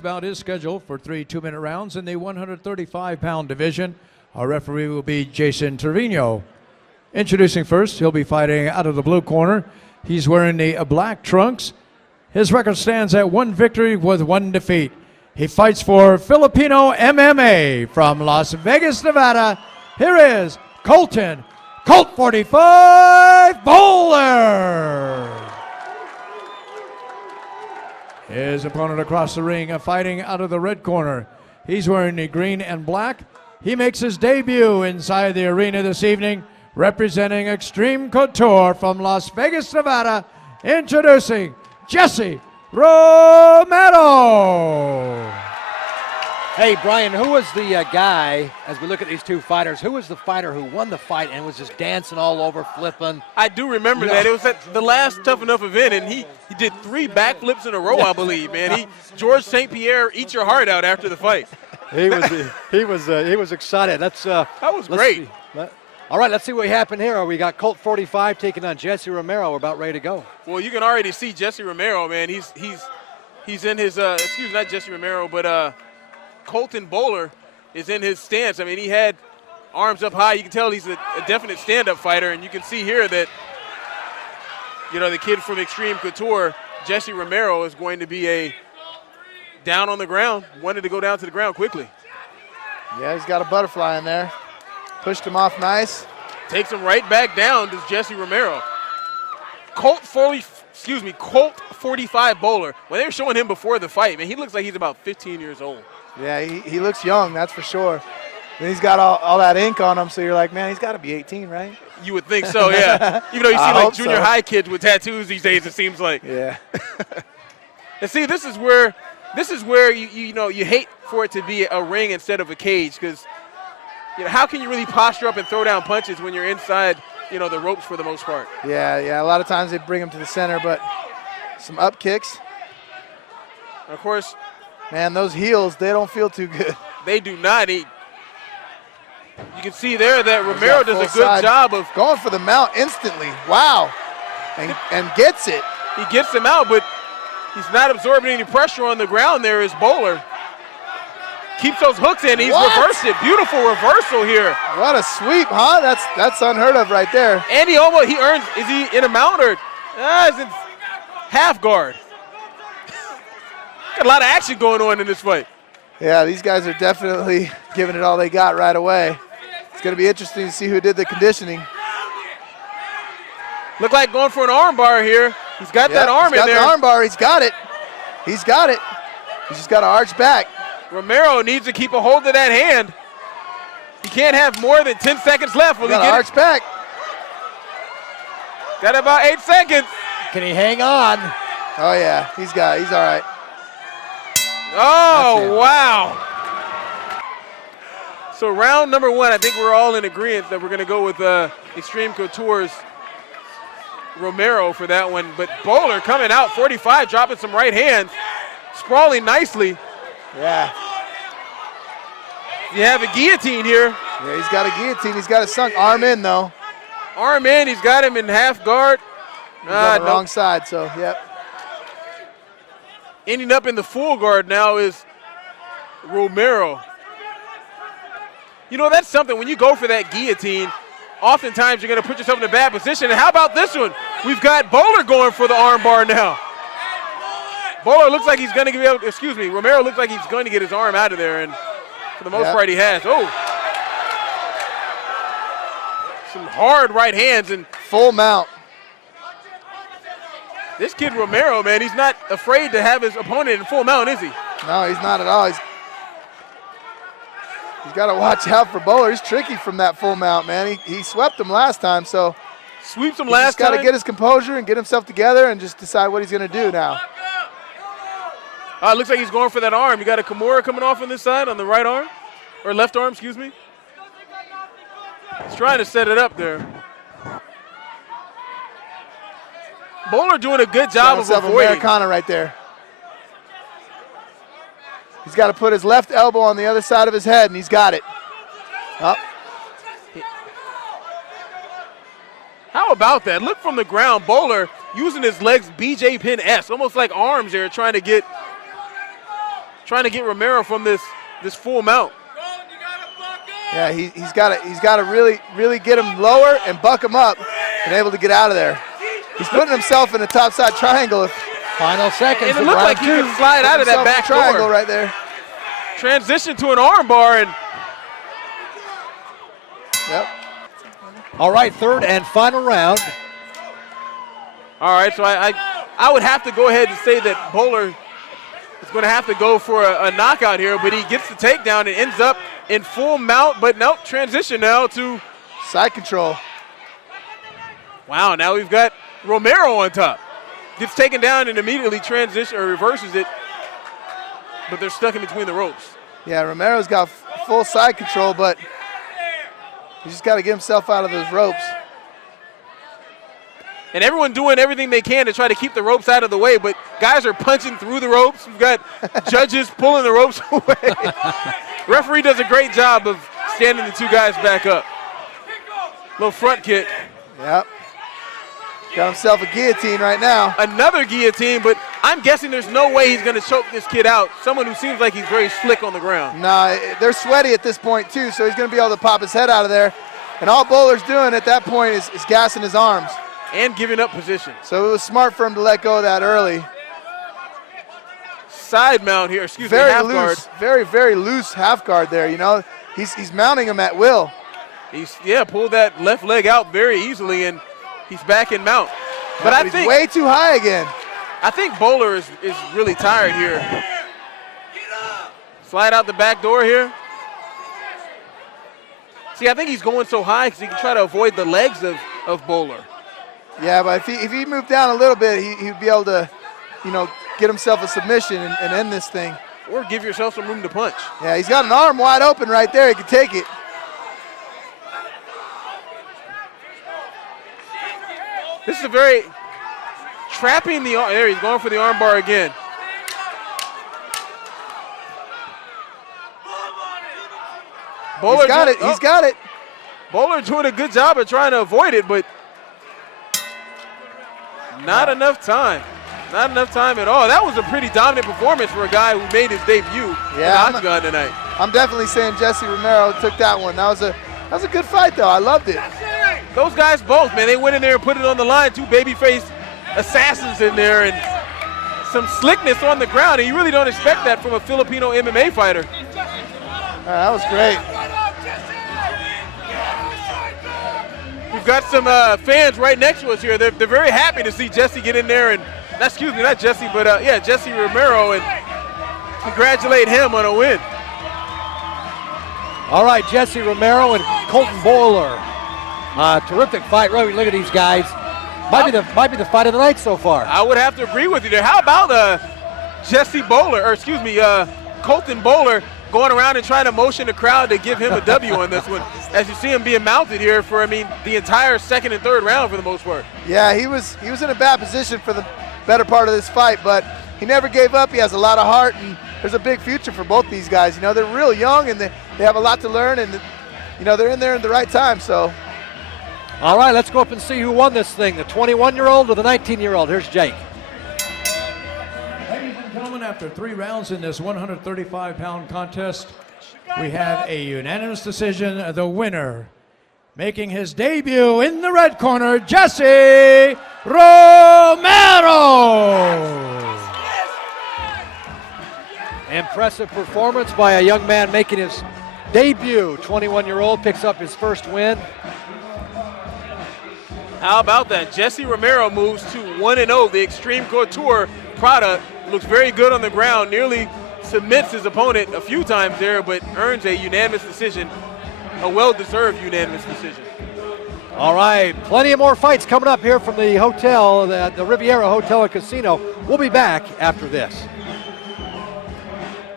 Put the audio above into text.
next bout is scheduled for 3 2-minute rounds in the 135-pound division. Our referee will be Jason Trevino. Introducing first, he'll be fighting out of the blue corner. He's wearing the black trunks. His record stands at 1 victory with 1 defeat. He fights for Filipino MMA from Las Vegas, Nevada. Here is Colton, Colt 45 Bowler. His opponent across the ring, fighting out of the red corner. He's wearing the green and black. He makes his debut inside the arena this evening, representing Extreme Couture from Las Vegas, Nevada, introducing Jesse Romero. Hey, Brian, who was the guy, as we look at these two fighters, who was the fighter who won the fight and was just dancing all over, flipping? I do remember that. It was at the last Tuff-N-Uff event, and he did 3 backflips in a row, I believe, man. George St. Pierre, eat your heart out after the fight. He was excited. That was great. All right, let's see what happened here. We got Colt 45 taking on Jesse Romero. We're about ready to go. Well, you can already see Jesse Romero, man. He's in his excuse me, not Jesse Romero, but Colton Bowler is in his stance. I mean, he had arms up high. You can tell he's a definite stand-up fighter, and you can see here that, you know, the kid from Extreme Couture, Jesse Romero, is going to be a down on the ground, wanted to go down to the ground quickly. Yeah, he's got a butterfly in there. Pushed him off nice. Takes him right back down to Jesse Romero. Colt 45 Bowler. When they were showing him before the fight, man, he looks like he's about 15 years old. Yeah, he looks young, that's for sure. And he's got all that ink on him, so you're like, man, he's got to be 18, right? You would think so, yeah. Even though you see like junior high kids with tattoos these days, it seems like. Yeah. And see, this is where you hate for it to be a ring instead of a cage, because how can you really posture up and throw down punches when you're inside, the ropes for the most part? Yeah. A lot of times they bring him to the center, but some up kicks. And of course, man, those heels, they don't feel too good. They do not. You can see there that Romero does a good job of going for the mount instantly. Wow. And gets it. He gets him out, but he's not absorbing any pressure on the ground there as Bowler keeps those hooks in. He's reversed it. Beautiful reversal here. What a sweep, huh? That's unheard of right there. And he earns, is he in a mount or is it half guard? Got a lot of action going on in this fight. Yeah, these guys are definitely giving it all they got right away. It's going to be interesting to see who did the conditioning. Look like going for an armbar here. He's got that arm in there. He's got the armbar. He's got it. He's just got to arch back. Romero needs to keep a hold of that hand. He can't have more than 10 seconds left. Will he get arch back? Got about 8 seconds. Can he hang on? Oh, yeah. He's all right. Oh, wow. So round number 1, I think we're all in agreement that we're going to go with Extreme Couture's Romero for that one. But Bowler coming out, 45, dropping some right hands, sprawling nicely. Yeah. You have a guillotine here. Yeah, he's got a guillotine. He's got it sunk. Arm in, though. Arm in. He's got him in half guard. He's on the wrong side, so, yep. Ending up in the full guard now is Romero. That's something. When you go for that guillotine, oftentimes you're going to put yourself in a bad position. And how about this one? We've got Bowler going for the armbar now. Bowler looks like he's going to Romero looks like he's going to get his arm out of there, and for the most part he has. Oh. Some hard right hands and full mount. This kid Romero, man, he's not afraid to have his opponent in full mount, is he? No, he's not at all. He's got to watch out for Bowler. He's tricky from that full mount, man. He swept him last time, so sweeps him last time. He's got to get his composure and get himself together and just decide what he's going to do now. Looks like he's going for that arm. You got a Kimura coming off on this side on the right arm, or left arm, excuse me. He's trying to set it up there. Bowler doing a good job of avoiding. Americana right there. He's got to put his left elbow on the other side of his head, and he's got it. Oh. How about that? Look from the ground. Bowler using his legs BJ pin S, almost like arms there, trying to get trying to get Romero from this full mount. Yeah, he's got to really get him lower and buck him up and able to get out of there. He's putting himself in a topside triangle. Final seconds. And it looked like he could slide out of that back triangle door. Right there. Transition to an armbar, and yep. All right, third and final round. all right, so I would have to go ahead and say that Bowler is going to have to go for a knockout here, but he gets the takedown and ends up in full mount, but no, transition now to side control. Wow, now we've got Romero on top. Gets taken down and immediately transition or reverses it, but they're stuck in between the ropes. Yeah, Romero's got full side control, but he's just got to get himself out of those ropes. And everyone doing everything they can to try to keep the ropes out of the way, but guys are punching through the ropes. We've got judges pulling the ropes away. Referee does a great job of standing the two guys back up. Little front kick. Yep. Got himself a guillotine right now. Another guillotine, but I'm guessing there's no way he's going to choke this kid out. Someone who seems like he's very slick on the ground. Nah, they're sweaty at this point too, so he's going to be able to pop his head out of there. And all Bowler's doing at that point is gassing his arms. And giving up position. So it was smart for him to let go of that early. Side mount here, excuse me, half guard. Very, very loose half guard there, you know. He's mounting him at will. He's, pulled that left leg out very easily, and he's back in mount. But I he's think way too high again. I think Bowler is really tired here. Slide out the back door here. See, I think he's going so high because he can try to avoid the legs of Bowler. Yeah, but if he moved down a little bit, he'd be able to, you know, get himself a submission and end this thing. Or give yourself some room to punch. Yeah, he's got an arm wide open right there. He can take it. This is a very trapping the arm. There, he's going for the arm bar again. Bowler got it. He's got it. Bowler doing a good job of trying to avoid it, but not enough time. Not enough time at all. That was a pretty dominant performance for a guy who made his debut in the octagon tonight. I'm definitely saying Jesse Romero took that one. That was a good fight, though. I loved it. Those guys both, man, they went in there and put it on the line. Two babyface assassins in there and some slickness on the ground. And you really don't expect that from a Filipino MMA fighter. That was great. We've got some fans right next to us here. They're very happy to see Jesse get in there and, not Jesse, but Jesse Romero, and congratulate him on a win. All right, Jesse Romero and Colton Bowler. Terrific fight. Really, look at these guys. Might be the fight of the night so far. I would have to agree with you there. How about Colton Bowler going around and trying to motion the crowd to give him a W on this one, as you see him being mounted here for, the entire second and third round for the most part. Yeah, he was in a bad position for the better part of this fight, but he never gave up. He has a lot of heart, and there's a big future for both these guys. You know, they're real young, and they have a lot to learn, and, you know, they're in there at the right time, so. All right, let's go up and see who won this thing, the 21-year-old or the 19-year-old. Here's Jake. Ladies and gentlemen, after 3 rounds in this 135-pound contest, we have a unanimous decision. The winner, making his debut in the red corner, Jesse Romero. Impressive performance by a young man making his debut. 21-year-old picks up his first win. How about that? Jesse Romero moves to 1-0. The Extreme Couture product looks very good on the ground, nearly submits his opponent a few times there, but earns a unanimous decision, a well-deserved unanimous decision. All right, plenty of more fights coming up here from the hotel, the Riviera Hotel and Casino. We'll be back after this.